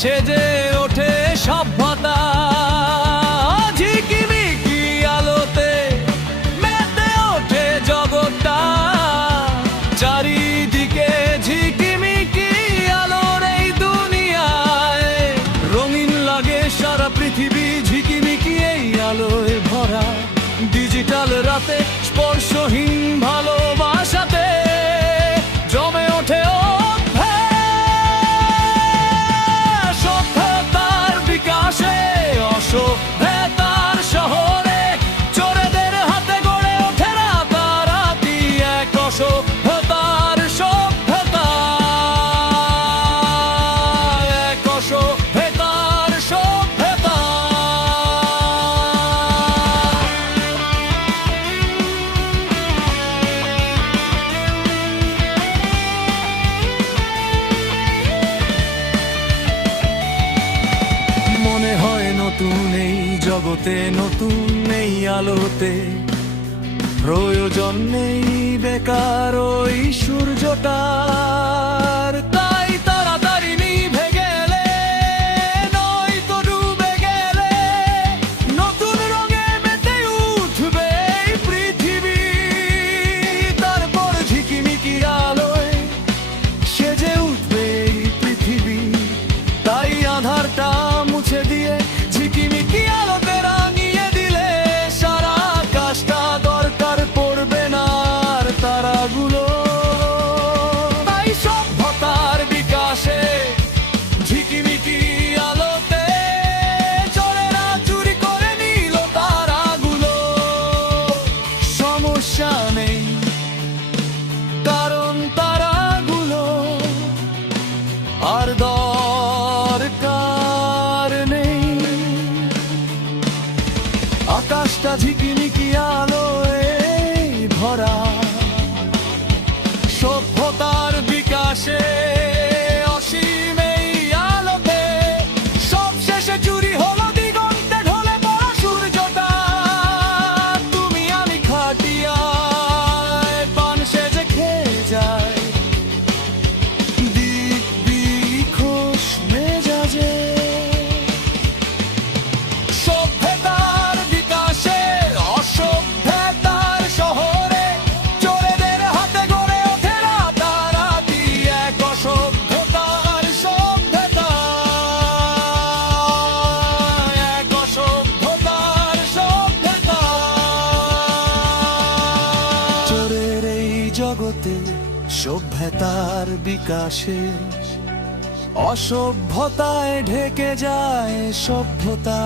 সেজে ওঠে সভ্যতা, ঝিকিমিকি আলোতে মেতে ওঠে জগৎটা। চারিদিকে ঝিকিমিকি আলোর এই দুনিয়ায়, রঙিন লাগে সারা পৃথিবী ঝিকিমিকি এই আলোয় ভরা। ডিজিটাল রাতে স্পর্শহীন ভালোবাসাতে জমে ওঠে সভ্যতার বিকাশে, অসভ্যতার শহরে চোরেদের হাতে গড়ে ওঠে রাতারাতি এক অসভ্যতার সভ্যতা, এক অসভ্যতার সভ্যতা। মনে হয় নতুন এই জগতে, নতুন এই আলোতে প্রয়োজন নেই বেকার ওই সূর্যটার। তাই তাড়াতাড়ি নিভে গেলে, নয়তো ডুবে গেলে নতুন রঙে মেতে উঠবে এই পৃথিবী। তারপর ঝিকিমিকি আলোয় সেজে উঠবে এই পৃথিবী। তাই আধারটা মুছে দিয়ে ঝিকিমিকি আলোতে রাঙিয়ে দিলে সারা আকাশটা দরকার পড়বে না আর তারাগুলো। তাই সভ্যতার বিকাশে ঝিকিমিকি আলোতে চোরেরা চুরি করে নিল তারাগুলো। সমস্যা নেই, কারণ তারাগুলো আর দরকার নেই। আকাশটা ঝিকিমিকি আলোয় ভরা, সভ্যতার বিকাশে অসীম এই আলোতে সবশেষে চুরি হলো দিগন্তে ঢলে পড়া সূর্যটা। তুমি আমি খাটিয়ায় পান সেজে খেয়ে যায় সভ্যতার বিকাশে, অসভ্যতার শহরে চোরেদের হাতে গড়ে ওঠে রাতারাতি এক অসভ্যতার সভ্যতা, এক অসভ্যতার সভ্যতা। চোরের এই জগতে সভ্যতার বিকাশে, অসভ্যতায় ঢেকে যায় সভ্যতা।